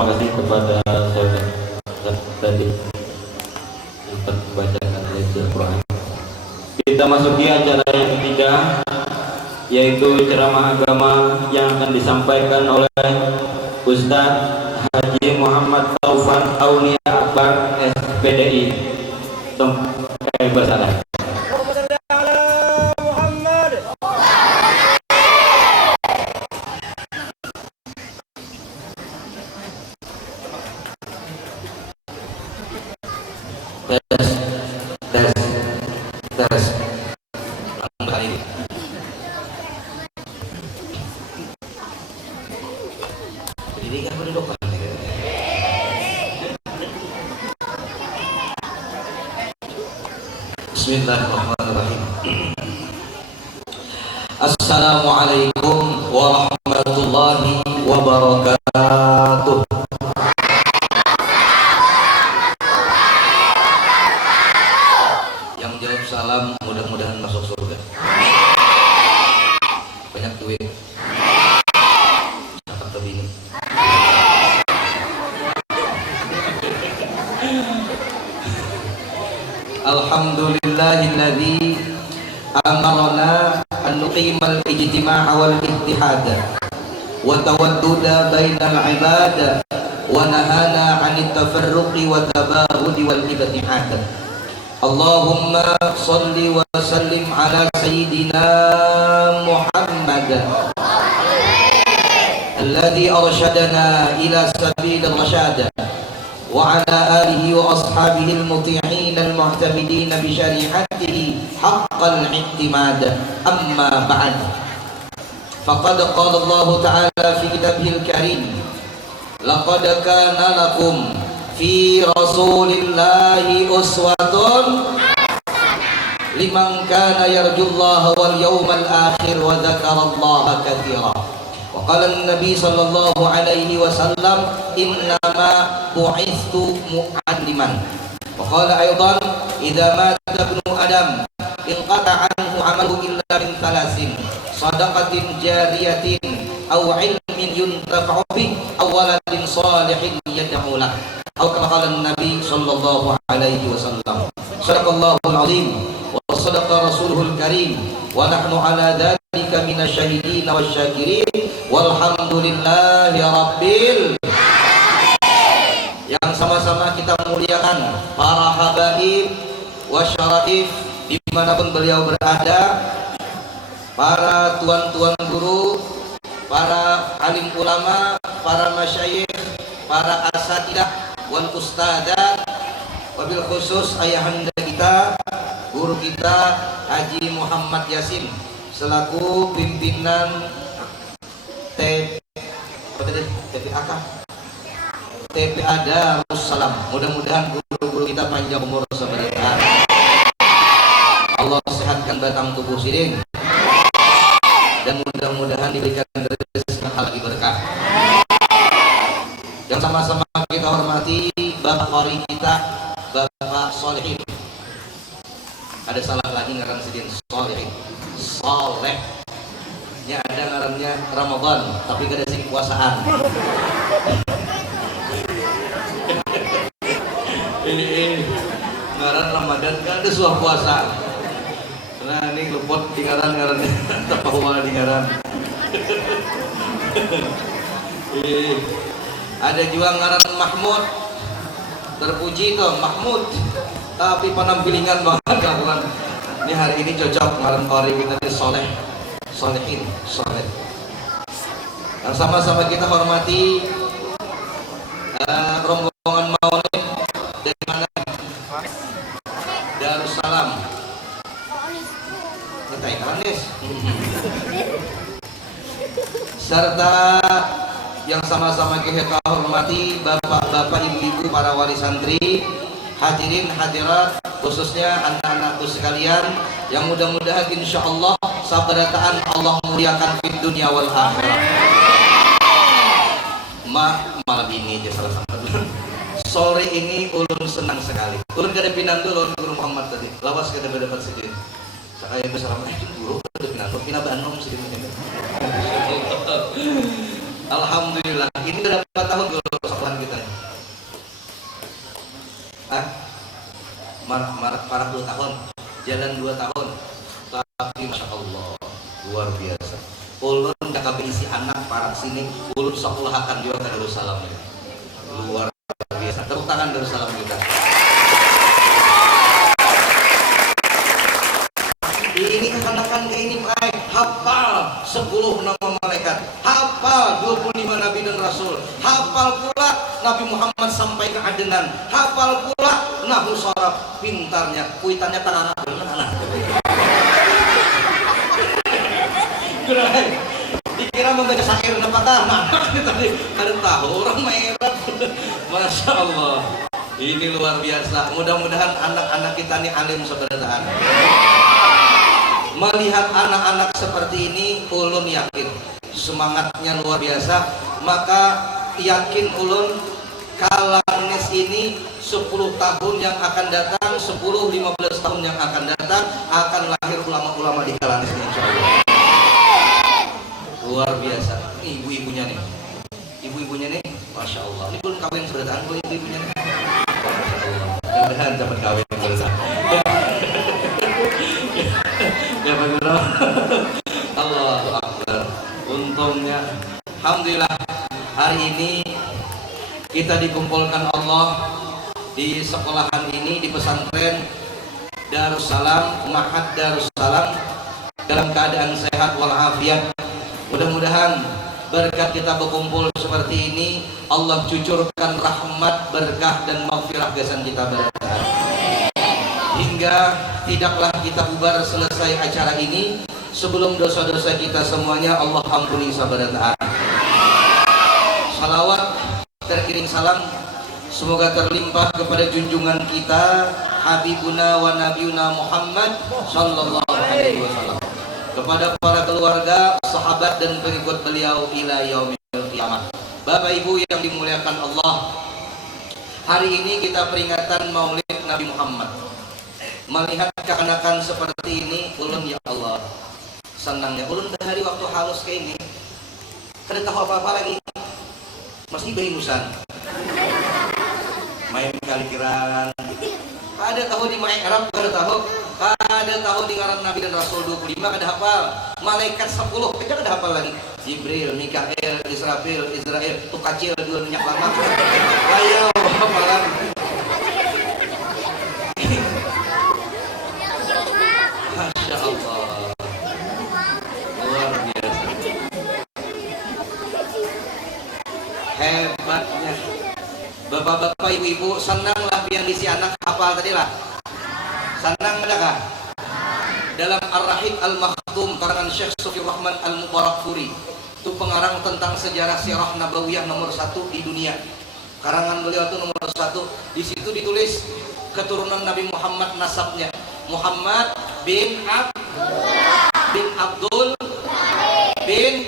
terima kasih kepada saudara tadi yang membacakan ayat Al-Quran. Kita masuki acara yang ketiga, yaitu ceramah agama yang akan disampaikan oleh Ustadz Haji Muhammad Taufan Aulia Akbar SPDI Basara. Tes. Jadi kan berdua. Bismillahirrahmanirrahim. Assalamualaikum warahmatullahi wabarakatuh. Yang jawab salam mudah-mudahan masuk surga. Banyak duit. Cakap tebing. Alhamdulillahilladzi amarna an nuqimal ijtima'a wal ittihada wa tawadduda bainal ibada wa nahana 'anit tafarruqi wa tabahudi wal ibtihad. Allahumma shalli wa sallim ala sayyidina Muhammad alladzi arsyadana ila sabilir rasyad wa ala alihi wa ashabihi al-muti'in al-mu'tamidin bi syari'atihi haqqal i'timad. Amma ba'd, faqad qala Allah ta'ala fi kitabihil karim, laqad kana lakum fi rasulillahi uswatun liman kana yarjullaha wal yawmal akhir wa dzakarallaha katsira. Wa qala an-nabi sallallahu alaihi wasallam innama bu'istu mu'alliman. Wa qala aidan idza mata ibnu adam inqata anhu 'amalu illa min thalathin, shadaqatin jariyatin aw 'ilmin yuntafa'u bih aw waladin shalihin yad'u lahu. Atau kama qala an-nabi sallallahu alaihi wasallam. Shadaqallahul azim wa sadaqa rasuluhul karim wa nahnu ala dzalika minasyahidin wasyakirin walhamdulillahi rabbil. Yang sama-sama kita muliakan para habaib wasyaraif dimanapun beliau berada, para tuan-tuan guru, para alim ulama, para masyayikh, para asatidah wal ustadzah, wabil khusus ayahanda kita, guru kita Haji Muhammad Yasin selaku pimpinan TPA Darussalam. Mudah-mudahan guru-guru kita panjang umur sebentar. Allah sehatkan batang tubuh sidin dan mudah-mudahan diberikan rezeki yang lagi berkah. Yang sama-sama kita hormati Bapak Qori kita, Bapak Solehin. Ada salah lagi ngaran sidin Solehin. Soleh. Ya ada ngarannya Ramadan, tapi gak ada sing puasaan. Ini ngaran Ramadan kan ada suah puasa. Nah ini luput di ngaran-ngarannya tapahwa di ngaran. Ada juga ngaran Mahmud. Terpuji tuh Mahmud, tapi penampilingan banget kawan. Ini hari ini cocok ngaran Qori kita ini Soleh, Solehin, Soleh. Yang sama-sama kita hormati rombongan maulid dari mana? Darussalam. Anies. Serta yang sama-sama kita hormati bapak-bapak, ibu-ibu, para wali santri, hadirin hadirat, khususnya anak-anakku sekalian yang mudah-mudahan insya Allah sabarataan Allah muliakan di dunia wal akhirat. Malam ini aja salah satu. Sore ini ulun senang sekali. Ulun kada pinang dulu Guru Muhammad tadi. Lawas kada dapat sedih. Saya besar guru kada pinang Bandung sedih. Alhamdulillah. Ini berapa tahun guru sekolah 10 tahun, jalan 2 tahun. Tapi Masya Allah, luar biasa. Ulun kakak berisi anak para sini, ulun sekolahakan juga ke Darussalam. Luar biasa. Tepuk tangan Darussalam kita. Ini kekanakan kayak ini, hafal 10 nama malaikat, hafal 25 nabi dan rasul, hafal pula Nabi Muhammad sampai ke Adnan, hafal pula nahwu sharaf, pintarnya, kuitannya tanah anak. Dikira membaca syair patah, tadi ada tahu orang merah. Masya Allah, ini luar biasa. Mudah-mudahan anak-anak kita ini alim sebenarnya. Melihat anak-anak seperti ini, ulun yakin semangatnya luar biasa. Maka yakin ulun Kalanis ini 10 tahun yang akan datang, 10-15 tahun yang akan datang, akan lahir ulama-ulama di Kalanis ini, insya Allah. Luar biasa. Ini ibu-ibunya nih, ibu-ibunya nih, Masya Allah. Ini belum kawin sebenarnya, ibu-ibunya nih. Masya Allah. Mudah-mudahan dapat kawin sebenarnya. Ya benar. Allahu Akbar. Untungnya alhamdulillah hari ini kita dikumpulkan Allah di sekolahan ini, di pesantren Darussalam, Ma'had Darussalam, dalam keadaan sehat walafiat. Mudah-mudahan berkat kita berkumpul seperti ini, Allah cucurkan rahmat, berkah dan maghfirah gasan kita berkah. Hingga tidaklah kita bubar selesai acara ini sebelum dosa-dosa kita semuanya Allah ampuni sabda ta'ala. Salawat terkirim salam semoga terlimpah kepada junjungan kita Habibuna wa Nabiuna Muhammad sallallahu alaihi wasallam, kepada para keluarga, sahabat dan pengikut beliau ila yaumil qiyamah. Bapak Ibu yang dimuliakan Allah, hari ini kita peringatan Maulid Nabi Muhammad. Melihat kekanakan seperti ini, ulun ya Allah senangnya. Ulun dari waktu halus kayak ini kada tahu apa-apa lagi, masih bahingusan main kali kiran, kada tahu di main Arab, kada tahu di ngaran Nabi dan Rasul 25, kada hafal. Malaikat 10 kita kada hafal lagi. Jibril, Mikael, Israfil, Israel, tuh kacil dua minyak lama. Ayo hafalan. Masya Allah, luar biasa, hebatnya. Bapak-bapak, ibu-ibu, senanglah yang diisi anak hafal tadi lah. Senang adakah? Dalam Ar-Rahim Al-Maktum karangan Syekh Sufir Rahman Al-Mubarakfuri, itu pengarang tentang sejarah sirah nabawiyah nomor 1 di dunia. Karangan beliau itu nomor 1. Di situ ditulis keturunan Nabi Muhammad, nasabnya Muhammad bin Abdul bin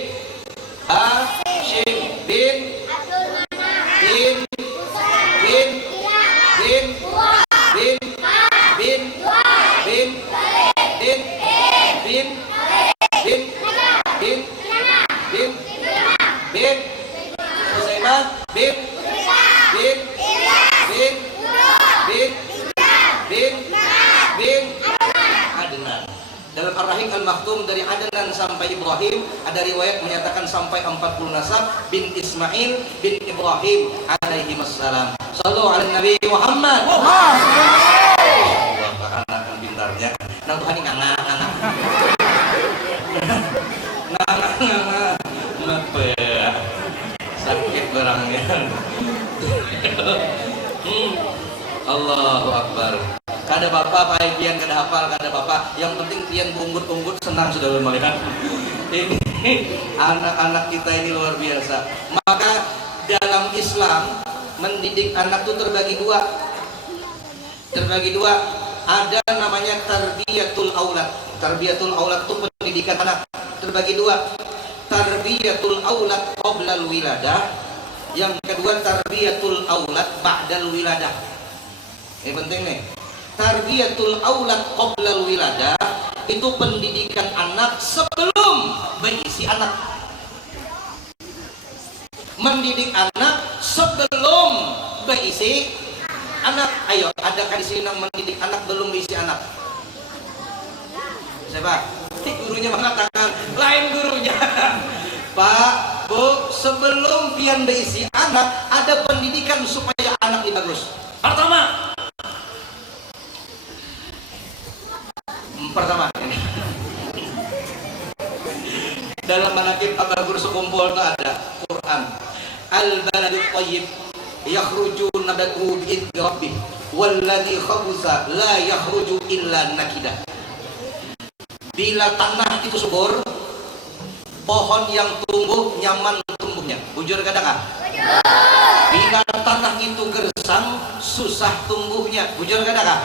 Hashim bin Adnan. Dalam Ar-Rahim Al-Maktum dari Adnan sampai Ibrahim, ada riwayat menyatakan sampai 40 nasab bin Ismail bin Ibrahim alaihi wassalam. Sallu ala Nabi Muhammad. Allah, anak pintarnya. Nah Tuhan ini nganga. Kenapa ya? Sakit barangnya. Allahu Akbar. Kada apa-apa, Pak Pian kada hafal, kada apa-apa. Yang penting pian bunggut-bunggut senang sudah melihat. Ini anak-anak kita ini luar biasa. Maka dalam Islam mendidik anak itu terbagi dua. Ada namanya tarbiyatul aulad. Tarbiyatul aulad itu pendidikan anak terbagi dua. Tarbiyatul aulad qoblal wiladah. Yang kedua tarbiyatul aulad ba'dal wiladah. Ini penting nih. Tarbiyatul aulad qoblal wiladah itu pendidikan anak sebelum berisi anak. Mendidik anak sebelum berisi anak, ayo, adakah di sini yang mendidik anak belum berisi anak? Siapa? Gurunya mengatakan, lain gurunya. Pak, Bu, sebelum pian berisi anak, ada pendidikan supaya anak ini bagus. Pertama, dalam manakib Abah Guru sekumpul itu ada Quran. Al-baladu thayyib yakhruju nabatuhu bi'idzni rabbih walladzi khabutha la yakhruju illa nakida. Bila tanah itu subur, pohon yang tumbuh nyaman tumbuhnya. Bujur kadang-kadang. Bila tanah itu gersang, susah tumbuhnya. Bujur kadang-kadang.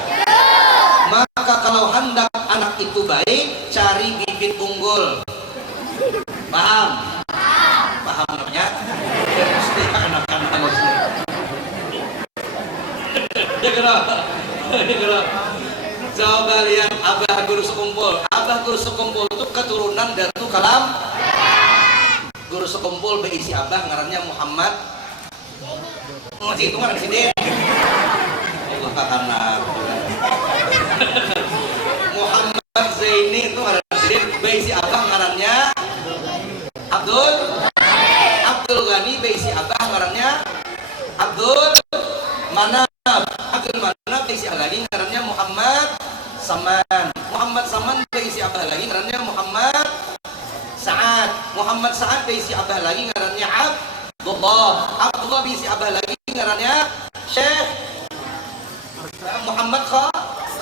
Maka kalau hendak anak itu baik, cari bibit unggul. Paham? Paham namanya? Mesti anak-anak mesti. Coba lihat Abah Guru sekumpul. Abah Guru sekumpul itu keturunan Datu Kalam. Guru sekumpul berisi Abah ngarannya Muhammad. Masih hitungan di sini. Allah karena Muhammad Zaini itu berisi Abah ngarannya Abdul Ghani, berisi Abah ngarannya Abdul Manaf. Abdul Manaf berisi Abah lagi ngarannya Muhammad Saman. Muhammad Saman berisi Abah lagi ngarannya Muhammad Sa'ad. Muhammad Sa'ad berisi Abah lagi ngarannya Abdullah. Abdullah berisi Abah lagi ngarannya Syekh Muhammad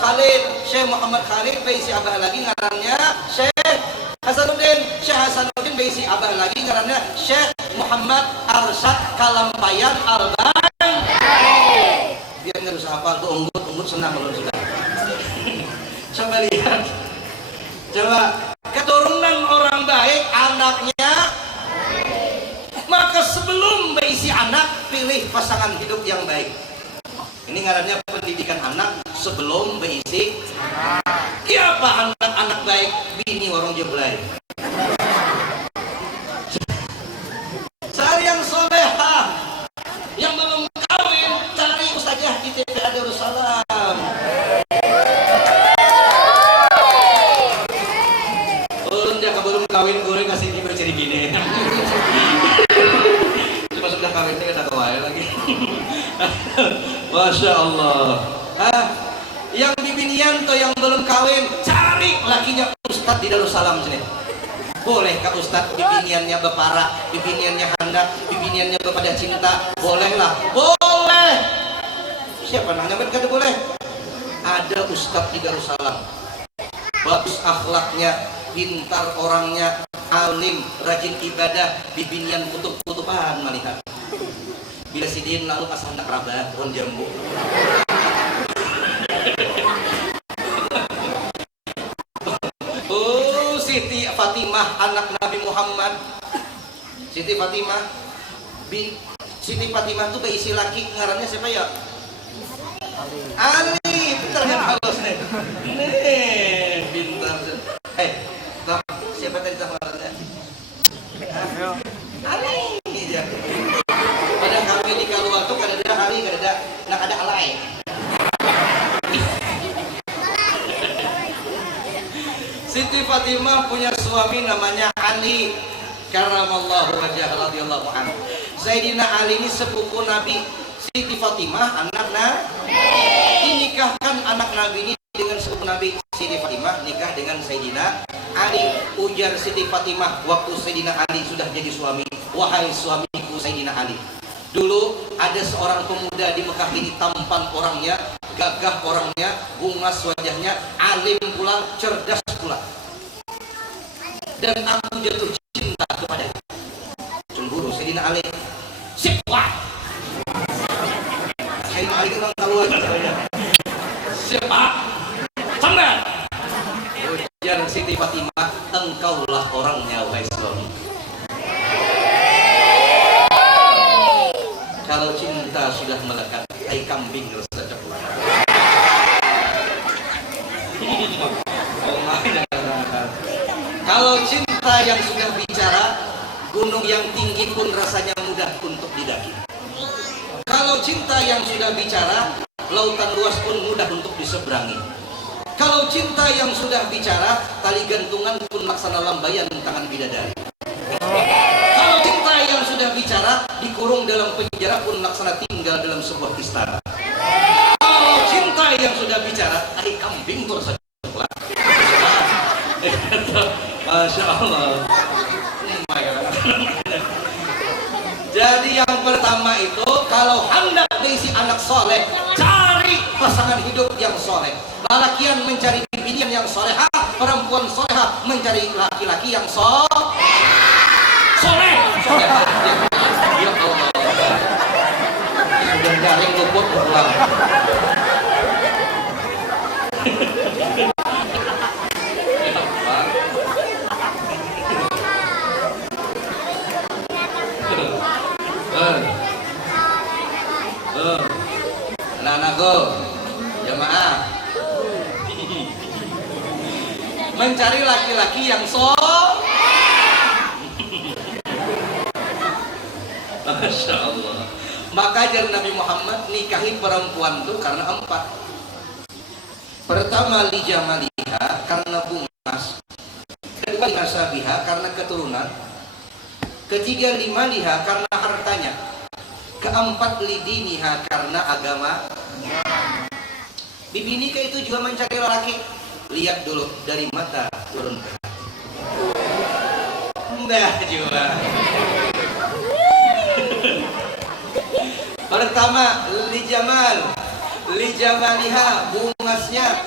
Khalid. Syekh Muhammad Khalid berisi Abah lagi ngarannya Syekh Hasanuddin. Syekh Hasanuddin berisi Abah lagi ngarannya Syekh Muhammad Arsyad Kalampayan Albani. Dia nggak usah hafal tuh, unggut senang kalau sudah. Coba lihat, coba keturunan orang baik anaknya. Maka sebelum berisi anak, pilih pasangan hidup yang baik. Ini ngarannya pendidikan anak sebelum berisi. Siapa anak baik? Bini warung jeblay. Cari yang soleha, yang belum kawin, cari ustazah di TPA Darussalam. Ulun dia belum kawin, gue kasih dia berciri gini. Cuma sudah kawin dia udah kawin lagi. Masya Allah. Yang bibinian tuh yang belum kawin, cari lakinya ustadz di Darussalam sini. Boleh kak ustadz bibiniannya bepara, bibiniannya hendak, bibiniannya bepada cinta, bolehlah, boleh. Siapa nanya mereka boleh? Ada ustadz di Darussalam, bagus akhlaknya, pintar orangnya, alim, rajin ibadah, bibinian kutub-kutuban melihat. Bila sidin lalu pas hendak rabah, pohon jambu. Siti Fatimah anak Nabi Muhammad. Siti Fatimah itu berisi laki ngarannya siapa ya? Ali. Pintar yang halus nih. Nih, pintar. Siapa tadi ngarannya? Ali. Pada kami di Kaluar tuh kada ada Ali, kada ada alay. Siti Fatimah punya suami namanya Ali karramallahu wajhahu radhiyallahu anhu. Sayyidina Ali ini sepupu Nabi. Siti Fatimah anak dinikahkan anak Nabi ini dengan sepupu Nabi. Siti Fatimah nikah dengan Sayyidina Ali. Ujar Siti Fatimah waktu Sayyidina Ali sudah jadi suami, wahai suamiku Sayyidina Ali, dulu ada seorang pemuda di Mekah ini, tampan orangnya, gagah orangnya, bungas wajahnya, alim pula, cerdas pula, dan aku jatuh cinta kepadanya. Cemburu Sayyidina Ali. Siapa? Sayyidina Ali orang tahu aja. Siapa? Sampai. Ujar Siti Fatimah, engkaulah orangnya wahai suami. Kalau cinta sudah melekat, ai kambing rasa coklat. Kalau cinta yang sudah bicara, gunung yang tinggi pun rasanya mudah untuk didaki. Kalau cinta yang sudah bicara, lautan luas pun mudah untuk diseberangi. Kalau cinta yang sudah bicara, tali gantungan pun laksana lambaian tangan bidadari. Kalau cinta yang sudah bicara, dikurung dalam penjara pun laksana tinggal dalam sebuah istana. Kalau cinta yang sudah bicara, tali kambing terus saja. Masya Allah. Jadi yang pertama itu, kalau hendak diisi anak soleh, cari pasangan hidup yang soleh. Lalakian mencari binian yang soleha, perempuan soleha mencari laki-laki yang soleh. Ya Allah, sudah garing luput pulang. Anak-anakku, jemaah, mencari laki-laki yang Masya Allah. Maka ajar Nabi Muhammad nikahi perempuan itu karena 4. Pertama, li jamaliha, karena bungas. Kedua, li nasabiha, karena keturunan. Ketiga, li maliha, karena hartanya. Keempat, li diniha, karena agama. Bibi nikah itu juga mencari lelaki. Lihat dulu dari mata turun ke hati. Enggak juga. Pertama, li jamal, li jamaliha, bungasnya.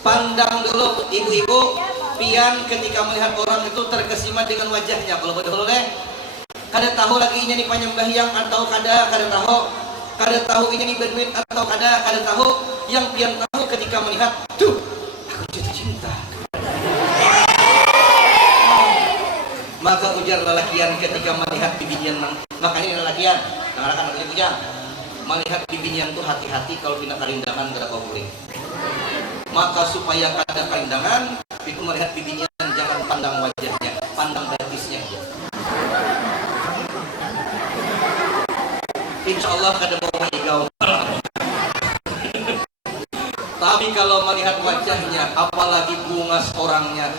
Pandang dulu ibu-ibu, pian ketika melihat orang itu terkesima dengan wajahnya. Kalau betul deh, kada tahu lagi ini nih penyembahyang atau kada tahu ini nih berduit atau kada tahu. Yang pian tahu ketika melihat, tuh, aku jatuh cinta. Maka ujar lelakian ketika melihat bibinian, makanya lelakian mengatakan begini punya, melihat bibinian tuh hati-hati kalau pindah karindangan kada kau boleh. Maka supaya kada karindangan, itu melihat bibinian jangan pandang wajahnya, pandang batisnya. Insya Allah kada mau mengigau. Tapi kalau melihat wajahnya, apalagi bungas orangnya,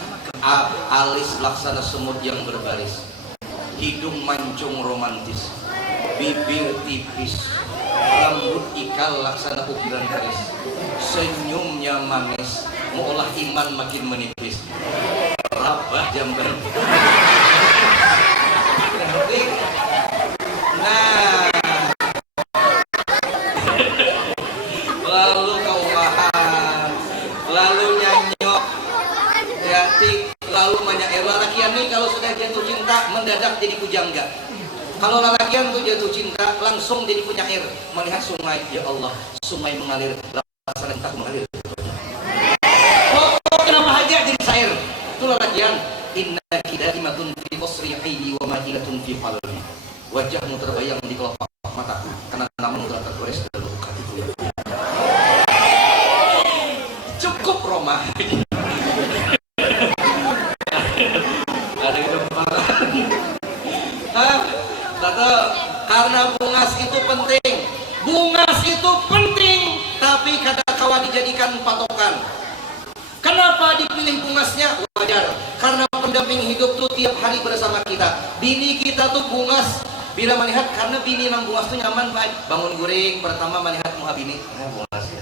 alis laksana semut yang berbaris, hidung mancung romantis, bibir tipis, rambut ikal laksana ukiran garis, senyumnya manis, mengolah iman makin menipis, rabah jamban. Nah, lalu kau mahan, lalu nyanyok, lalu menyair. Lalakian nih kalau sudah jatuh cinta mendadak jadi pujangga. Kalau lalakian tuh jatuh cinta langsung jadi penyair, melihat sungai, ya Allah, sungai mengalir, laksana entah mengalir. Oh, kenapa aja jadi syair? Itu lalakian. Inna kidaimatun fi qasri aini wa ma'ilatun fi qalbi. Wajahmu terbayang di kelopak mataku, karena namun telah tergores dalam hatiku. Cukup Roma. Ada yang Tato, karena bungas itu penting. Bungas itu penting, tapi kadang-kala dijadikan patokan. Kenapa dipilih bungasnya? Wajar, karena pendamping hidup tuh tiap hari bersama kita. Bini kita tuh bungas. Bila melihat, karena bini nang bungas tuh nyaman baik. Bangun guring, pertama melihat muha bini, bungas ya.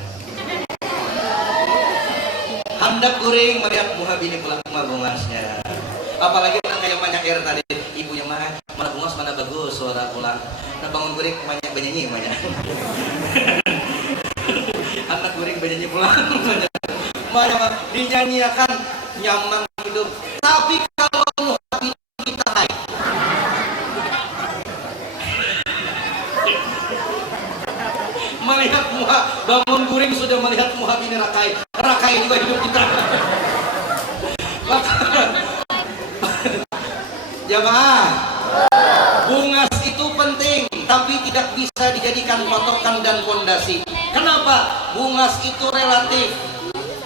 Hendak guring, melihat muha bini pulang bungasnya. Apalagi orang kayak banyak air tadi, ibunya mana bungas mana bagus suara pulang. Nah bangun guring banyak benyanyi banyak. Anak guring benyanyi pulang banyak dinyanyiakan nyaman hidup. Tapi kalau muha bini kita hai, melihat muha, bangun guring sudah melihat muha bini rakai juga hidup kita. Jamaah, bungas itu penting, tapi tidak bisa dijadikan patokan dan fondasi. Kenapa? Bungas itu relatif.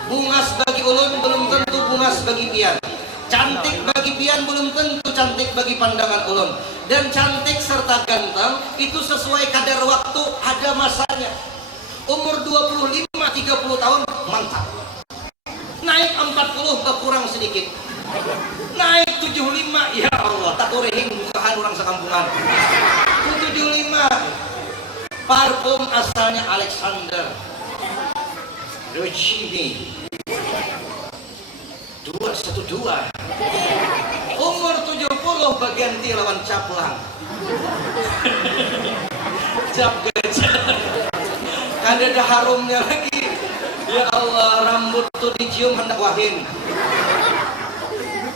Bungas bagi ulun belum tentu bungas bagi pian. Cantik bagi pian belum tentu cantik bagi pandangan ulun. Dan cantik serta ganteng itu sesuai kadar waktu, ada masanya. Umur 25 30 tahun mantap. Naik 40 kurang sedikit. Naik 75, ya Allah, tak korehing bukaan orang sekampungan. 75. Parfum asalnya Alexander Rochini 212. Umur 70 berganti lawan caplang. Cap gajah. Kan ada harumnya lagi. Ya Allah, rambut tuh dicium hendak wahin.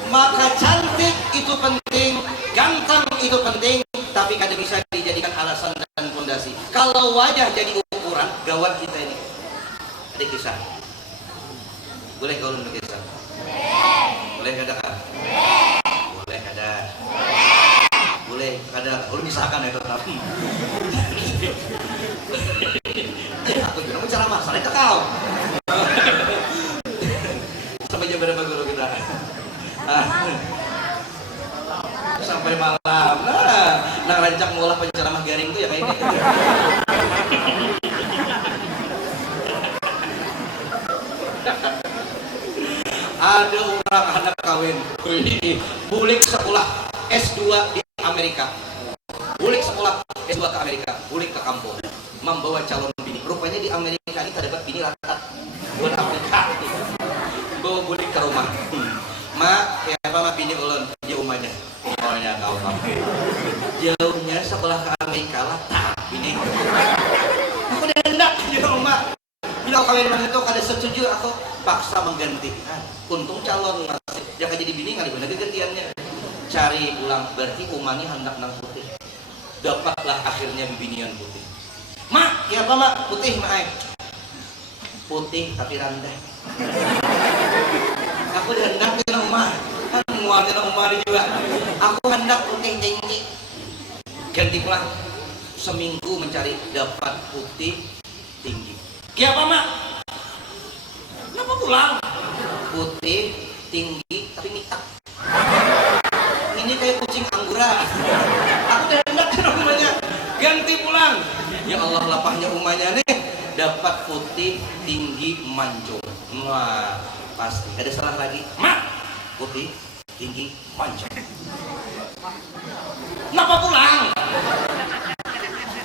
Maka cantik itu penting, ganteng itu penting, tapi kadang bisa dijadikan alasan dan fondasi. Kalau wajah jadi ukuran, gawat kita ini. Ada kisah. Boleh kau ulun kisah? Boleh kada kah? Boleh kada. Boleh kada. Ulun misalkan itu tapi. Aku juga mau cara masalah itu kau. Sampai jam berapa guru kita? Sampai malam. Nah rancang ngolah penceramah garing itu ya kayak ini. Ada orang anak kawin, bulik sekolah S2 di Amerika, bulik sekolah S2 ke Amerika, bulik ke kampung, membawa calon bini. Rupanya di Amerika ini terdapat bini rata, buat Amerika. Bawa bulik ke rumah. Mak, kayak apa mak bini ulun? Jauh rumahnya. Orangnya kau jauhnya sekolah ke Amerika lah, tak bini. Aku udah hendak di rumah. Bila kawin mana itu kada setuju, aku paksa mengganti. Untung calon masih jangan jadi bini kali bener gantiannya. Cari ulang berarti umani hendak nang putih. Dapatlah akhirnya bibinian putih. Mak, ya apa mak? Putih mak. Putih tapi rendah. Aku hendak di rumah. Kan muatnya rumah juga. Aku hendak putih tinggi. Ganti pulang. Seminggu mencari dapat putih tinggi. Ya apa mak? Kenapa pulang? Putih, tinggi, tapi mitak. Ini kayak kucing anggora. Aku udah hendak ke rumahnya. Ganti pulang. Ya Allah, lapahnya rumahnya nih. Dapat putih, tinggi, mancung. Wah, pasti. Ada salah lagi. Mak, putih, tinggi, mancung. Kenapa pulang?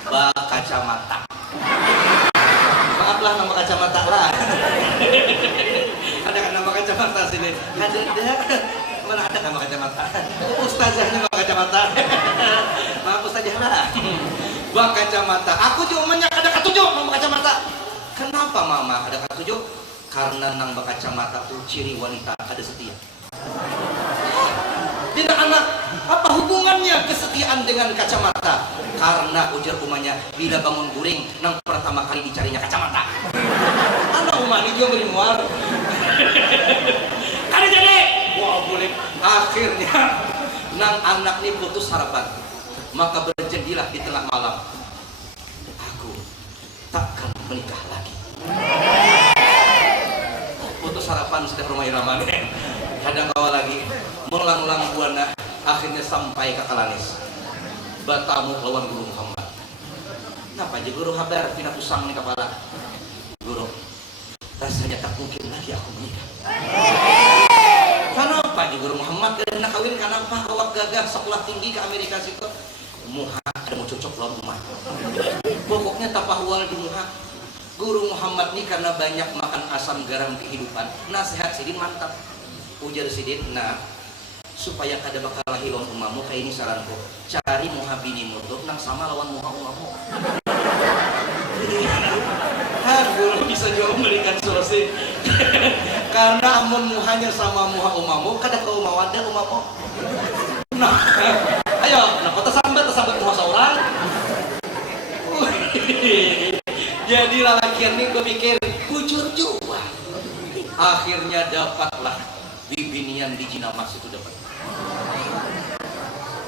Bak kacamata. Maaflah nama kacamata lah. Ada kan nama kacamata sini? Ada. Mana ada nama kacamata? Ustazahnya nama kacamata. Maaf ustazah lah. Bang kacamata. Aku juga banyak ada ketujuh nama kacamata. Kenapa mama ada ketujuh? Karena nang kacamata tuh ciri wanita ada setia. Tidak anak, apa hubungannya kesetiaan dengan kacamata? Karena ujar umanya bila bangun guring nang pertama kali dicarinya kacamata. Anak umah ini juga berimuar. Kali jadi, wah boleh. Akhirnya nang anak ini putus harapan. Maka berjanjilah di tengah malam, aku takkan menikah lagi. Putus harapan setiap rumah iraman. Kadang kawal lagi mengulang-ulang buana, akhirnya sampai ke Kalanis. Bertamu lawan Guru Muhammad. Kenapa aja Guru habar pindah pusang nih kepala? Guru, rasanya tak mungkin lagi aku menikah. Kenapa aja Guru Muhammad karena kawin kenapa awak gagah sekolah tinggi ke Amerika situ? Muha ada mau cocok lawan umat. Pokoknya tapahwal di muha. Guru Muhammad nih karena banyak makan asam garam kehidupan, nasihat sidin mantap. Ujar sidin, nah supaya kada bakal lahi lawan umamu kayak ini saranku, cari muha bini nutup nang sama lawan muha umamu. Guru bisa juga memberikan solusi. Karena amun muhanya sama muha umamu kada kau mau ada umamu. Nah, ayo, nah kau tersambat muha seorang. Jadi lalakian ini gue pikir bujur juga. Akhirnya dapatlah bibinian di Jinamas itu dapat.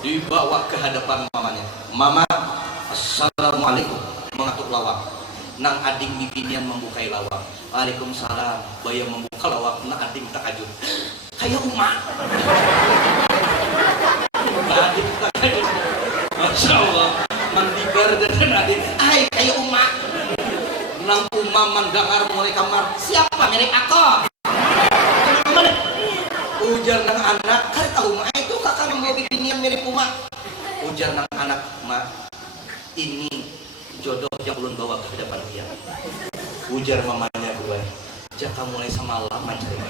Dibawa ke hadapan mamanya. Mama, assalamualaikum. Mengatuk lawak. Nang ading bibinian membukai lawak. Waalaikumsalam. Bayang membuka lawak. Nang ading takajub. Kayak umat. Ading takajub. Masya Allah. Mandibar dan ading. Hai kayak umat. nang umam mendengar mulai kamar, siapa mirip aku? Ujar nang anak, kan tahu mah itu kakak membawa binian mirip Uma. Ujar nang anak, mak ini jodoh yang ulun bawa ke hadapan dia. Ujar mamanya gue, jaka mulai semalam mencari.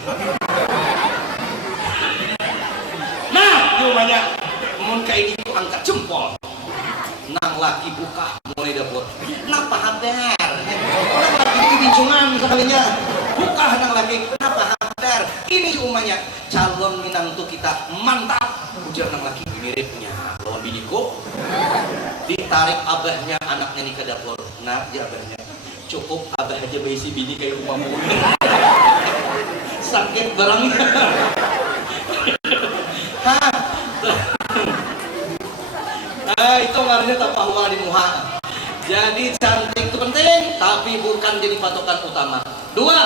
Nah, rumahnya mun kayak gitu angkat jempol. Nang laki buka mulai dapur. Napa haber? Nang laki bingungan sekalinya. Buka nang laki, napa haber? Ini rumahnya calon minantu kita mantap. Ujar nang laki miripnya lawan biniku. Ditarik abahnya anaknya nih ke dapur. Nah, dia abahnya. Cukup abah aja berisi bini kayak rumah mulu. Sakit barangnya. Hah? Itu ngaruhnya tanpa huang di muha. Jadi cantik itu penting, tapi bukan jadi patokan utama. Dua,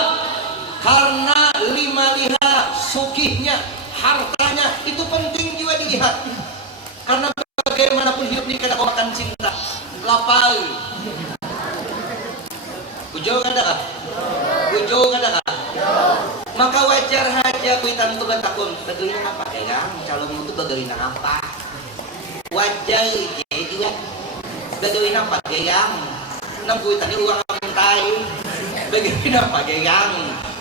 karena lima lihat sugihnya, hartanya itu penting juga dilihat. Karena bagaimanapun hidup ini kada makan cinta, lapar. Ujo kada? Ujo kada? Maka wajar aja kuitan itu batakun. Bagainya apa kayang? Calon itu bagainya apa? Wajar juga. Bagainya apa kayang? Nang kuitannya uang mentai. Bagainya apa kayang?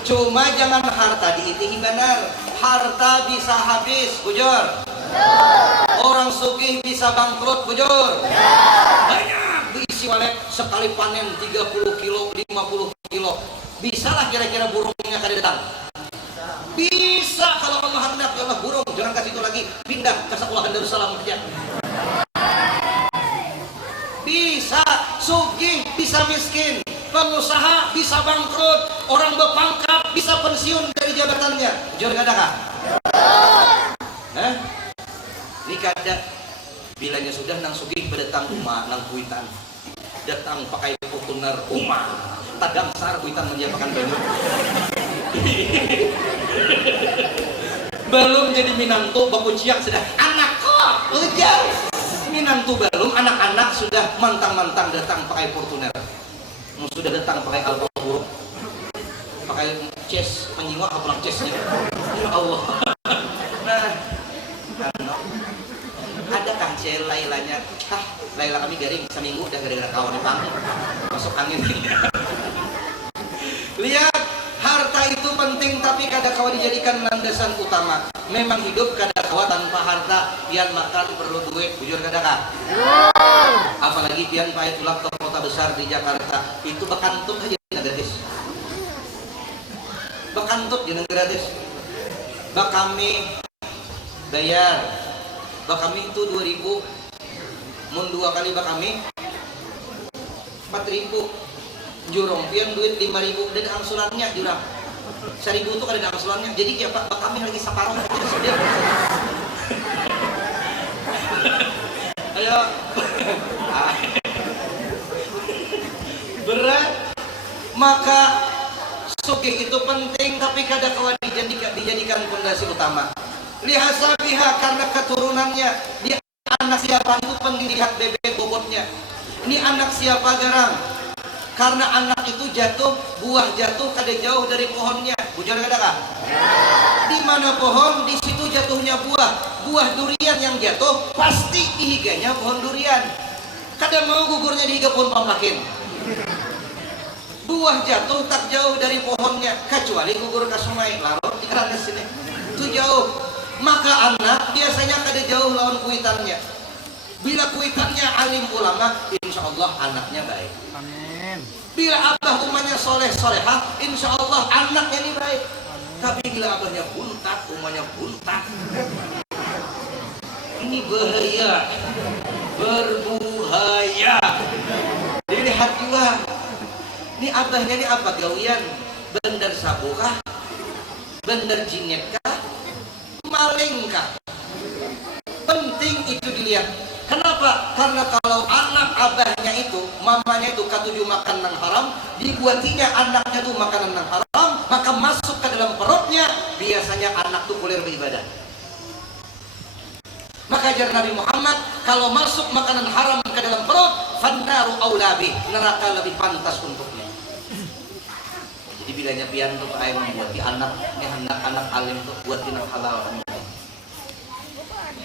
Cuma jangan harta diitihi benar. Harta bisa habis, bujur. Orang sugih bisa bangkrut, bujur. Banyak diisi walek sekali panen 30 kilo, 50 kilo. Bisalah kira-kira burungnya kada datang. Bisa kalau Allah hendak, ya Allah burung jangan kasih itu lagi, pindah ke sekolah Darussalam aja. Bisa sugih, bisa miskin, pengusaha bisa bangkrut, orang berpangkat bisa pensiun dari jabatannya. Jujur kada kah? Ini kada. Bilanya sudah nang sugih berdatang rumah nang kuitan. Datang pakai Fortuner rumah. Tadang sar kuitan menjapakan baju. Belum jadi minantu baku ciak sudah anak kok ujar minantu belum, anak-anak sudah mantang-mantang datang pakai Fortuner, sudah datang pakai Alfa buruk, pakai Ces menyimak apa Cesnya, ya Allah. Nah, ada Kang C Lailanya, Laila kami garing seminggu udah gara-gara kawan panggung masuk angin. Lihat, harta itu penting tapi kada kawa dijadikan landasan utama. Memang hidup kada kawa tanpa harta. Pian makan perlu duit, bujur kada kah? Apalagi pian pahit pulang ke kota besar di Jakarta, itu bakantut aja gratis. Bakantut jangan gratis. Bakami bayar. Bakami itu 2.000. Mun 2 kali bakami 4.000. Jurong pian duit 5.000 dan angsurannya jurang 1.000 itu kada angsurannya. Jadi ya Pak, kami lagi separuh ayo berat. Maka sugih itu penting tapi kada kawa dijadikan fondasi utama. Lihat sabiha karena keturunannya. Dia anak siapa itu penting dilihat bebek bobotnya. Ini anak siapa garang. Karena anak itu jatuh, buah jatuh kada jauh dari pohonnya. Bujur kada kah? Di mana pohon, di situ jatuhnya buah. Buah durian yang jatuh pasti ihiganya pohon durian. Kada mau gugurnya dihiga pohon pampakin. Buah jatuh tak jauh dari pohonnya, kecuali gugur ke sungai. Larut di kerana sini. Itu jauh. Maka anak biasanya kada jauh lawan kuitannya. Bila kuitannya alim ulama, insya Allah anaknya baik. Bila abah umahnya soleh solehah, insya Allah anaknya ini baik. Tapi bila abahnya buntak, umahnya buntak, ini bahaya, berbahaya. Dilihat juga, ini abahnya ini apa gawian? Bandar sabu kah? Bandar jinet kah? Maling kah? Penting itu dilihat. Kenapa? Karena kalau anak abahnya itu, mamanya itu katuju makan nang haram, dibuatinya anaknya itu makanan nang haram, maka masuk ke dalam perutnya, biasanya anak itu kulir beribadah. Maka ajar Nabi Muhammad, kalau masuk makanan haram ke dalam perut, fannaru aulabi, neraka lebih pantas untuknya. Jadi bilanya pian tuh ayam membuat di anaknya anak alim tuh buat tindak halal.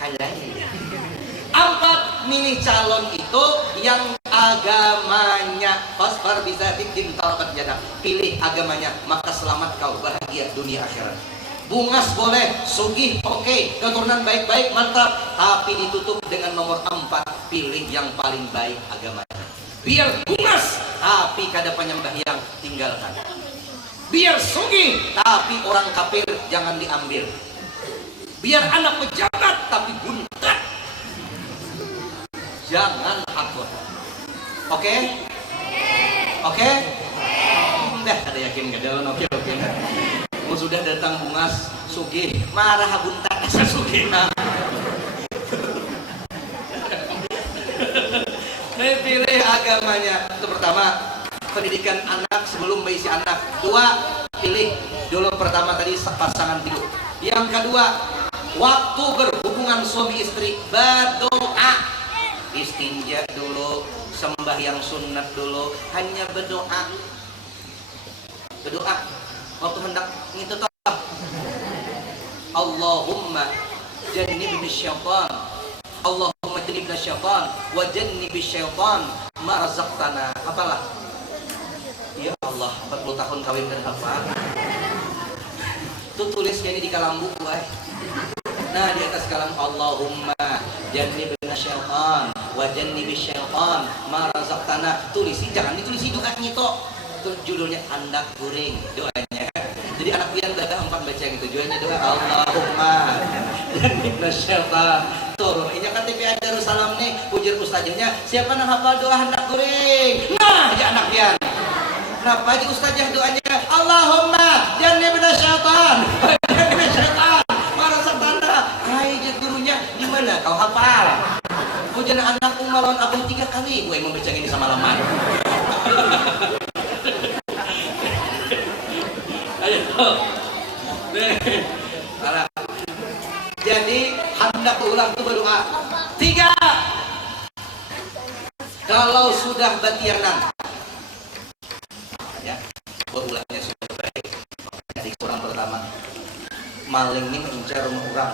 Halal. 4, milih calon itu yang agamanya fasfar bisa tim talabat jannah. Pilih agamanya maka selamat kau, bahagia dunia akhirat. Bungas boleh, sugih oke, keturunan baik-baik mantap, tapi ditutup dengan nomor 4, pilih yang paling baik agamanya. Biar bungas tapi kada penyembah yang tinggalkan. Biar sugih tapi orang kafir jangan diambil. Biar anak pejabat tapi buntat jangan akur. Oke? Oke? Dah ada yakin gak dalam oke. Mau sudah datang bungas sugih marah buntat asa sugih. Pilih agamanya. Itu pertama, pendidikan anak sebelum berisi anak. 2, pilih dulu pertama tadi pasangan hidup. Yang kedua, waktu berhubungan suami istri berdoa. Istinja dulu, sembahyang sunat dulu, hanya berdoa. Berdoa waktu hendak itu toh. Allahumma jannibni syaitan. Allahumma jannibna syaitan wa jannibi syaitan ma razaqtana. Apalah? Ya Allah, 40 tahun kawin dan hafal. Itu tulisnya ini di kalam buku, Nah, di atas kalam Allahumma jannibna syaitan wa jannibi syaitan ma razaqtana. Tulisi, jangan ditulisi doanya toh. Itu judulnya handak goreng doanya. Jadi anak pian ada 4 baca gitu. Doanya doa Allahumma jannibna syaitan. Turun ini KTP Darussalam nih, ujar ustazahnya, siapa yang hafal doa handak goreng? Nah, ya anak pian. Kenapa di ustazah doanya Allahumma jannibna syaitan wa jannibi syaitan ma razaqtana. Di mana kau hafal? Hujan anakku melawan abang 3 kali. Gue membaca ini semalaman. Ayo. Jadi hendak ulang itu berdoa. 3. Kalau sudah batianan, ya, berulangnya sudah baik. Jadi orang pertama, maling ini mengincar rumah orang.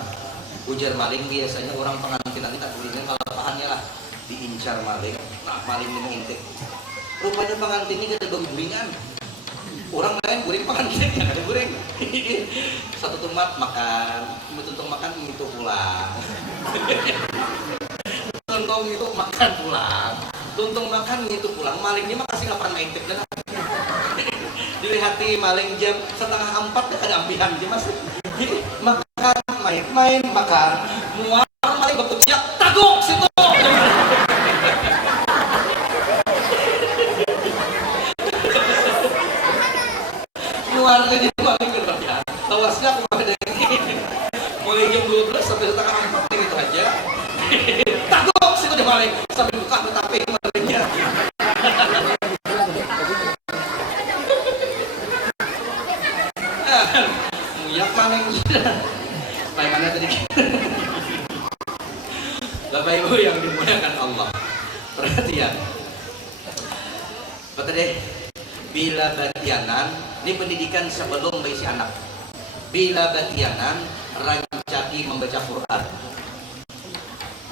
Ujar maling biasanya orang pengantin nanti tak tulisnya kalau pahannya lah diincar maling. Nah, maling ini mengintip. Rupanya pengantin ini ada guringan. Orang lain guring pengantin yang ada guring. Satu tempat makan, tuntung makan itu pulang. Tuntung itu makan pulang. Tuntung makan itu pulang. Malingnya mah kasih 8 mengintip dah. Dilihati maling jam 3:30 dah ada ambihan jam masih. Makan main makan mual maling berkuciak taguk situ. Mual jadi maling berbahagia. Tawasnya aku ada ini. Mulai jam 12 sampai 3:30 gitu aja. Taguk situ dia maling sampai buka tapi malingnya. Muyak maling sudah. Bagaimana tadi? Bapak Ibu yang dimuliakan Allah, perhatian. Kata deh, bila batianan, ini pendidikan sebelum berisi anak. Bila batianan, rancaki membaca Quran.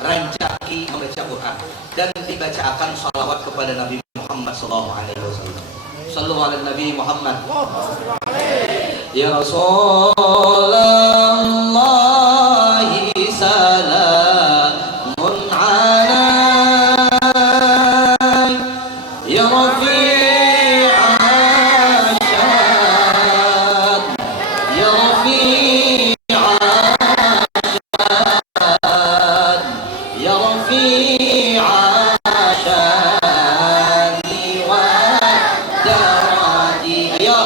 Rancaki membaca Quran dan dibacakan salawat kepada Nabi Muhammad SAW. Sallu ala Nabi Muhammad. Ya Rasulullah salamun alaik ya Rafi'a syad ya Rafi'a syad ya Rafi'a syad wa daradi ya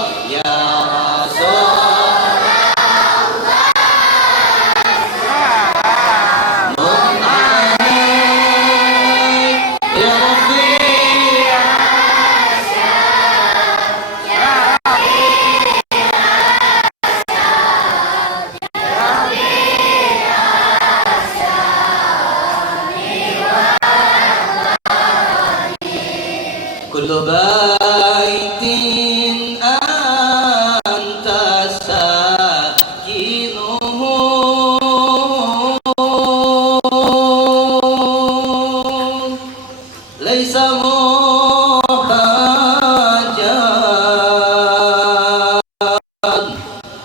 kullu baitin laisa muhtajan,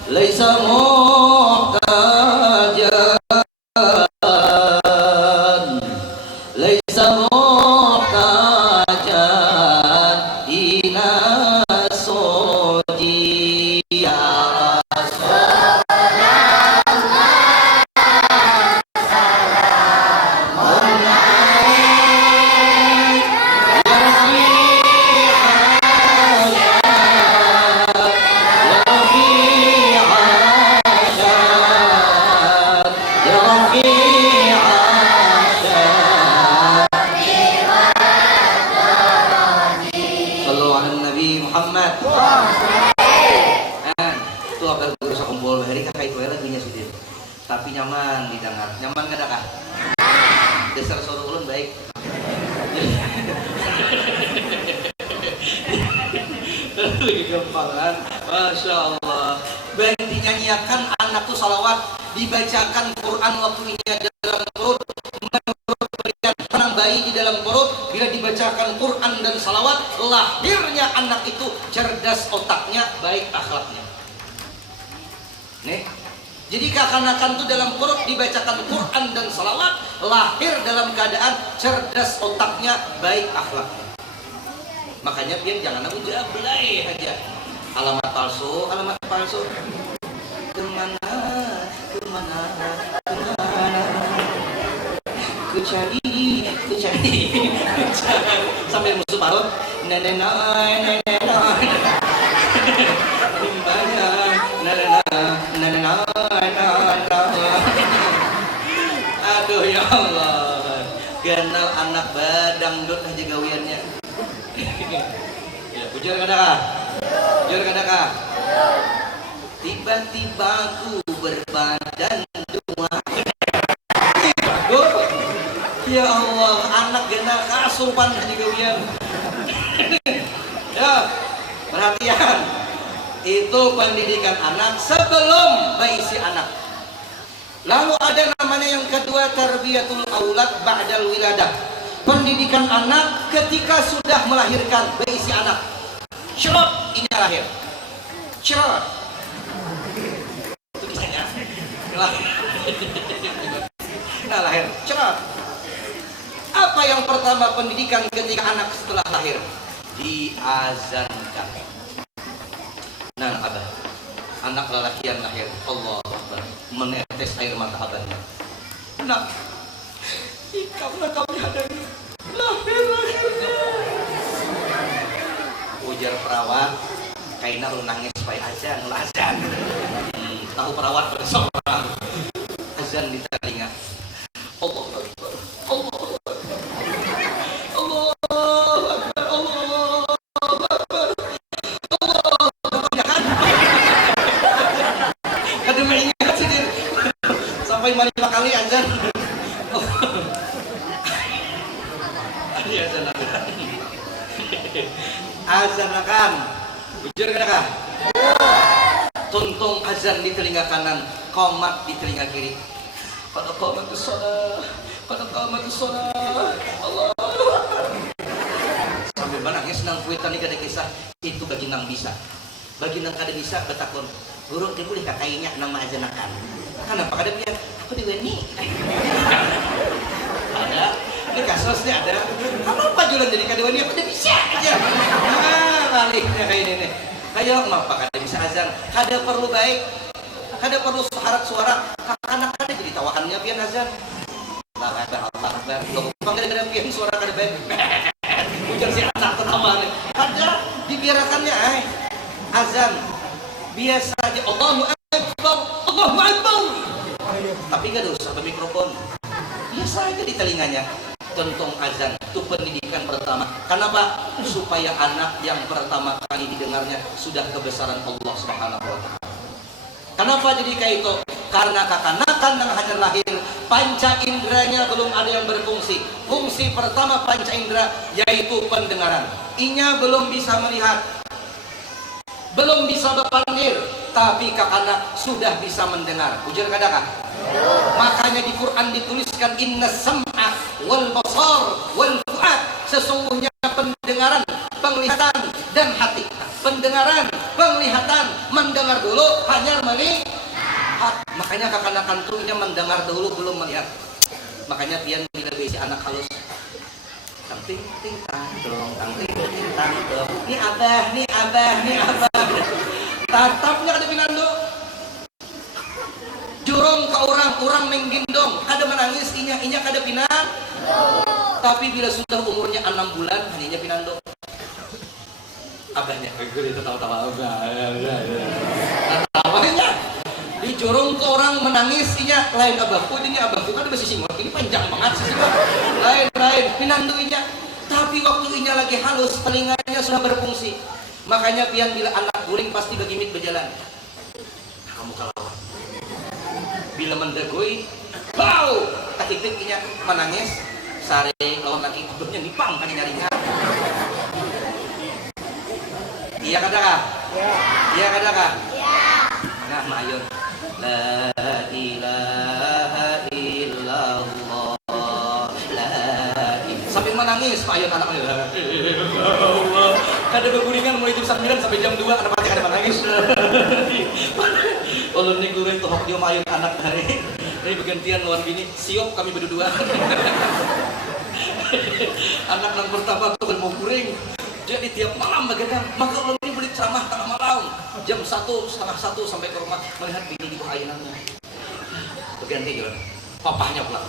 laisa muhtajan, laisa muhtajan ila soji ya Muhammad. Itu akan berusaha kumpul hari kakak itu lagunya sudah. Tapi nyaman didengar. Nyaman gak ada kah? Dasar suara ulun baik. Lagi gampang. Masya Allah. Baik dinyanyiakan anak tuh salawat, dibacakan Quran waktunya dalam perut. Bayi di dalam perut bila dibacakan Quran dan salawat, lahirnya anak itu cerdas otaknya, baik akhlaknya. Nih, jadi kekanakan itu dalam perut dibacakan Quran dan salawat, lahir dalam keadaan cerdas otaknya, baik akhlaknya. Makanya pian jangan aku jablay aja. Alamat palsu, alamat palsu. Kemana, kemana, kemana? Ku cari sambil musuh parut nenek aduh ya Allah, ganal anak badangdut aja gawiannya. Ya, ujar kadakah? Ujar kadakah? Tiba-tiba ku berbadan dua. Ya Allah, anak gena kasurupan aja gawian. Ya, perhatian. Itu pendidikan anak sebelum baisi anak. Lalu ada namanya yang kedua, tarbiyatul aulad ba'dal wiladah. Pendidikan anak ketika sudah melahirkan, baisi anak. Cerot, ini lahir. Cerot. Itu misalnya. Nah, lahir. Cerot. Apa yang pertama pendidikan ketika anak setelah lahir? Diazankan. Nah, abah, anak lelaki yang lahir, Allah Akbar, menetes air mata abahnya. Nak, karena kami hadani lahirnya. Ujar perawat, kaina lu nangis supaya azan, lu azan. Tahu perawat pada seorang azan di telinga. Allah Akbar, Allah. Sampai 5 kali azan. Azan akan bujur kadakah? Tuntung azan di telinga kanan, qomat di telinga kiri. Pada qomatus shalah, pada qomatus shalah. Allah. Sambil menangis nang kuitan kada kisah itu bagi nang bisa. Bagi nang kada bisa betakun. Guru dia boleh kakainya nama azan akan. Kenapa kada biar aku diweni? Ada, ini kasusnya ada. Kenapa jualan jadi kadeweni? Aku tidak bisa aja. Baliknya kayak ini nih. Kayak ngapa kada bisa azan? Kada perlu baik, kada perlu syarat suara. Anak kada jadi tawakannya pian azan. Allah Akbar, Allah Akbar. Lupa kada pian suara kada baik. Ujar si anak pertama nih. Kada dibiarkannya azan. Biasa aja Allahu Akbar, Allahu Akbar. Tapi gak usah ke mikrofon. Biasa aja di telinganya. Tentang azan itu pendidikan pertama. Kenapa? Supaya anak yang pertama kali didengarnya sudah kebesaran Allah Subhanahu wa taala. Kenapa jadi kayak itu? Karena kekanakan yang hanya lahir, panca inderanya belum ada yang berfungsi. Fungsi pertama panca indera yaitu pendengaran. Inya belum bisa melihat, belum bisa berpanggil, tapi kakana sudah bisa mendengar. Ujar kadakah? Makanya di Quran dituliskan inna sam'a wal basar wal fu'ad, sesungguhnya pendengaran, penglihatan, dan hati. Pendengaran, penglihatan, mendengar dulu, hanya melihat. Makanya kakak-kakak tuh ini mendengar dulu belum melihat. Makanya pian bila besi anak halus. Tang ting ting tang dong, tang ting ting tang dong. Ini abah, nih abah, nih abah. Tatapnya ada pinando. Jurung ke orang menggendong, kada menangis, inya kada pinang. Tapi bila sudah umurnya 6 bulan, hanya pinando. Abahnya, gue itu tahu-tahu abah. Tawanya, dijorong ke orang menangis, inya lain abahku, ini abahku kan ada besi singor, ini panjang banget sih singor. Lain, pinando inya. Tapi waktu inya lagi halus, telinganya sudah berfungsi. Makanya pian bila anak guring pasti begimit berjalan. Kamu kalawan. Bila mendagoi, bau, takik-tik inya menangis, sare lawan lagi abahnya nipang kan nyarinya. Iya kadakah? Iya kadakah? Iya. Nah, mayun. La ilaha illallah. Sampai menangis, mayun anak mayun. Allah. Kada beguringan mulai jam 9 sampai jam 2 ada pasti kada menangis. Ulun ni guru itu hok dia mayun anak hari. Ini bergantian lawan bini, siop kami berdua. Anak yang pertama tuh mau guring. Jadi tiap malam begadang, maka ulun ini beli ceramah tengah malam jam 1, setengah 1 sampai ke rumah melihat bini di bawah ayunannya. Berganti gitu, papahnya pula.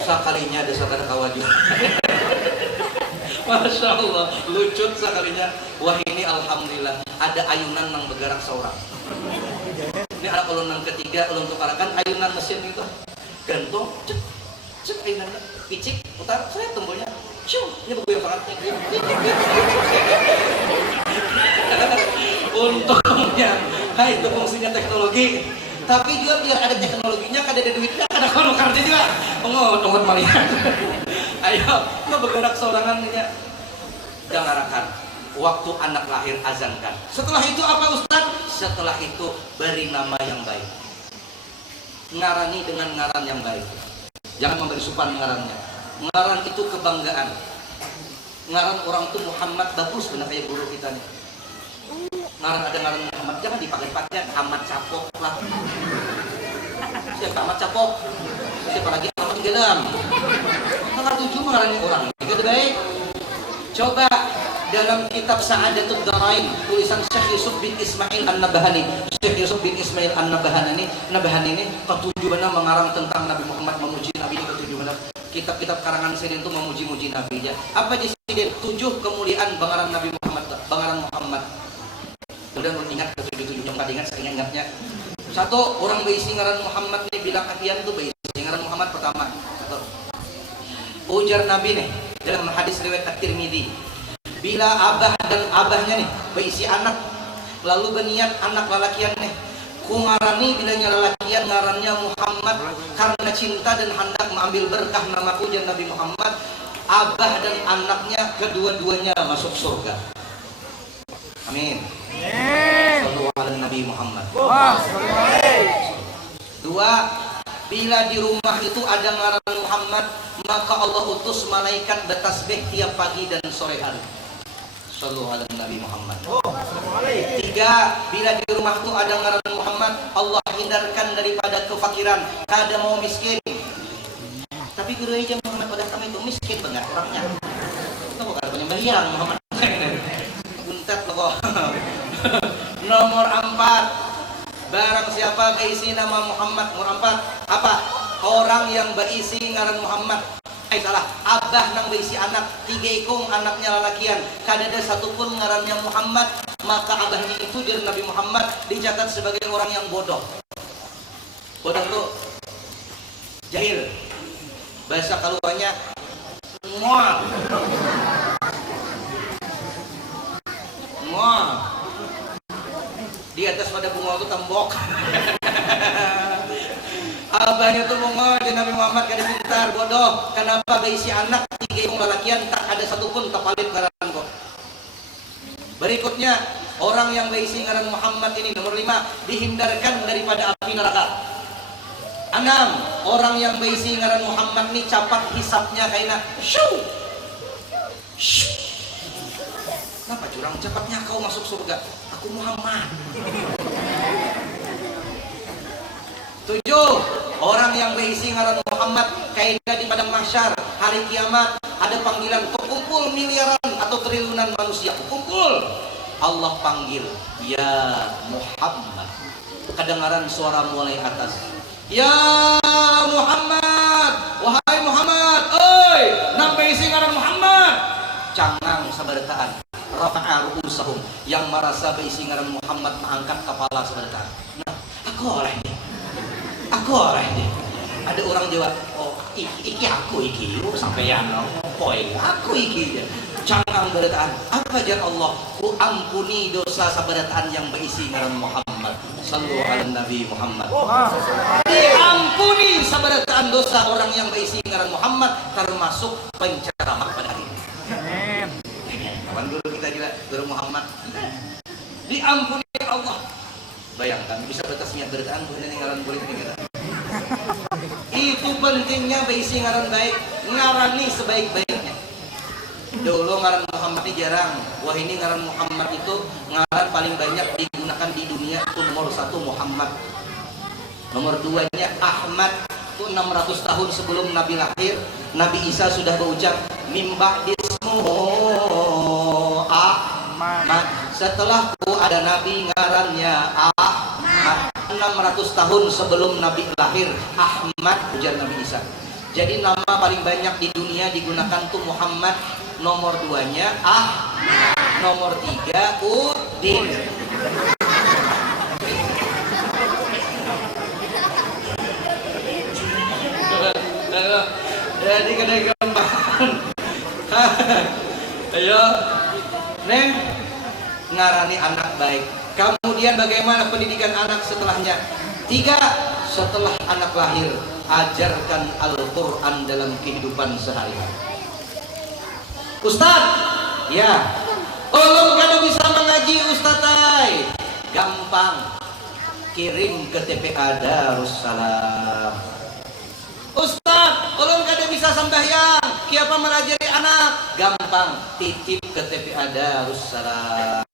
Sekalinya ada sakada kawan dia. Masya Allah, lucut sekalinya. Wah ini alhamdulillah ada ayunan yang bergerak seorang. Ini anak ulun yang ketiga, ulun tukarakan ayunan mesin itu. Gantung, cek ayunan, picik, putar, saya tombolnya. Ini bergoyang sangat. Untungnya, itu fungsinya teknologi. Tapi juga biar ada teknologinya, kada ada duitnya, kada kono karja juga. Tunggu malian. Ayo, kita bergerak seorangan ini. Jangan arakan. Waktu anak lahir azankan. Setelah itu apa Ustaz? Setelah itu beri nama yang baik. Ngarani dengan ngaran yang baik. Jangan memberi supan ngarannya. Ngaran itu kebanggaan. Ngaran orang itu Muhammad bagus benar kayak guru kita nih. Ngaran ada ngaran Muhammad jangan dipakai-pakai Ahmad Capok lah. Siapa Ahmad Capok? Siapa lagi Ahmad Gelam? Kalau tujuh ngaran orang itu baik. Coba dalam kitab Sa'adatul Darain tulisan Syekh Yusuf bin Ismail An-Nabahani. Syekh Yusuf bin Ismail An-Nabahani ini ketujuh benar mengarang tentang Nabi Muhammad, memuji Nabi ini ketujuh benar. Kitab-kitab karangan sini itu memuji-muji Nabi ya. Apa di sini? 7 kemuliaan bangaran Nabi Muhammad, bangaran Muhammad. Kemudian ingat ketujuh yang ingat saya ingatnya. Satu, orang berisi ngaran Muhammad nih bilang kalian tuh berisi ngaran Muhammad pertama. Satu. Ujar Nabi nih dalam hadis riwayat At-Tirmidzi. Bila abah dan abahnya nih berisi anak, lalu berniat anak lalakian nih. Ku ngarani bilanya lalakian ngarannya Muhammad karena cinta dan hendak mengambil berkah namaku dan Nabi Muhammad. Abah dan anaknya kedua-duanya masuk surga. Amin. Sallu ala Nabi Muhammad. Dua, bila di rumah itu ada ngaran Muhammad, maka Allah utus malaikat bertasbih tiap pagi dan sore hari. Sallu ala Nabi Muhammad. 3, bila di rumah itu ada ngaran Muhammad, Allah hindarkan daripada kefakiran, kada mau miskin. Tapi guru aja Muhammad pada kami itu miskin banget orangnya. Itu bukan penyembelian Muhammad. Buntat loh. Nomor 4, barang siapa berisi nama Muhammad. Nomor 4 apa? Orang yang berisi ngaran Muhammad. Salah, abah nang berisi anak 3 ikung anaknya lalakian, kada ada satupun ngarannya Muhammad, maka abahnya itu dari Nabi Muhammad dicatat sebagai orang yang bodoh. Bodoh tuh jahil. Bahasa keluarnya mual. Mual. Di atas pada bunga itu tembok. Abahnya tuh mongol di Nabi Muhammad kada pintar, bodoh. Kenapa berisi anak 3 yang lalakian tak ada satupun tapalit ngaran kok. Berikutnya, orang yang berisi ngaran Muhammad ini nomor 5 dihindarkan daripada api neraka. 6, orang yang berisi ngaran Muhammad ini capak hisapnya kaina syuh. curang cepatnya kau masuk surga. Aku Muhammad. 7. Orang yang berisi ngaran Muhammad kaidah di padang mahsyar hari kiamat ada panggilan kumpul miliaran atau triliunan manusia kumpul. Allah panggil, ya Muhammad. Kedengaran suara mulai atas. Ya Muhammad, wahai Muhammad, oi, nang berisi ngaran Muhammad. Cangang sabarataan. Rafa'a ru'usahum, yang merasa berisi ngaran Muhammad mengangkat kepala sabarataan. Nah, aku orangnya. Aku orangnya. Ada orang Jawa, oh iki aku iki, sampeyan poin aku iki. Cangang berataan, apa jar Allah? Ku ampuni dosa sabarataan yang berisi ngaran Muhammad. Sallu ala Nabi Muhammad. Diampuni sabarataan dosa orang yang berisi ngaran Muhammad, termasuk penceramah pada hari ini. Kawan dulu kita juga guru Muhammad. Diampuni Allah. Bayangkan bisa bertasmiah berataan bukan ngaran boleh kita. Itu pentingnya berisi ngaran baik, ngarani sebaik-baiknya. Dulu ngaran Muhammad ini jarang. Wah, ini ngaran Muhammad itu ngaran paling banyak digunakan di dunia. Itu nomor 1 Muhammad. Nomor 2-nya Ahmad. Itu 600 tahun sebelum Nabi lahir, Nabi Isa sudah berucap mimba ismuhu Ahmad. Setelahku ada Nabi ngarannya Ahmad. 600 tahun sebelum Nabi lahir, Ahmad ujar Nabi Isa. Jadi nama paling banyak di dunia digunakan tuh Muhammad. Nomor 2-nya Ahmad. Nomor 3 Udin. Jadi kena gambaran. Ayo, Neng, ngarani anak baik. Kemudian bagaimana pendidikan anak setelahnya? 3, setelah anak lahir, ajarkan Al-Quran dalam kehidupan sehari-hari. Ustadz, ya, ulun kada bisa mengaji Ustadz, gampang, kirim ke TPA Darussalam. Ustadz, ulun kada bisa sembahyang, kiapa melajari anak, gampang, titip ke TPA Darussalam.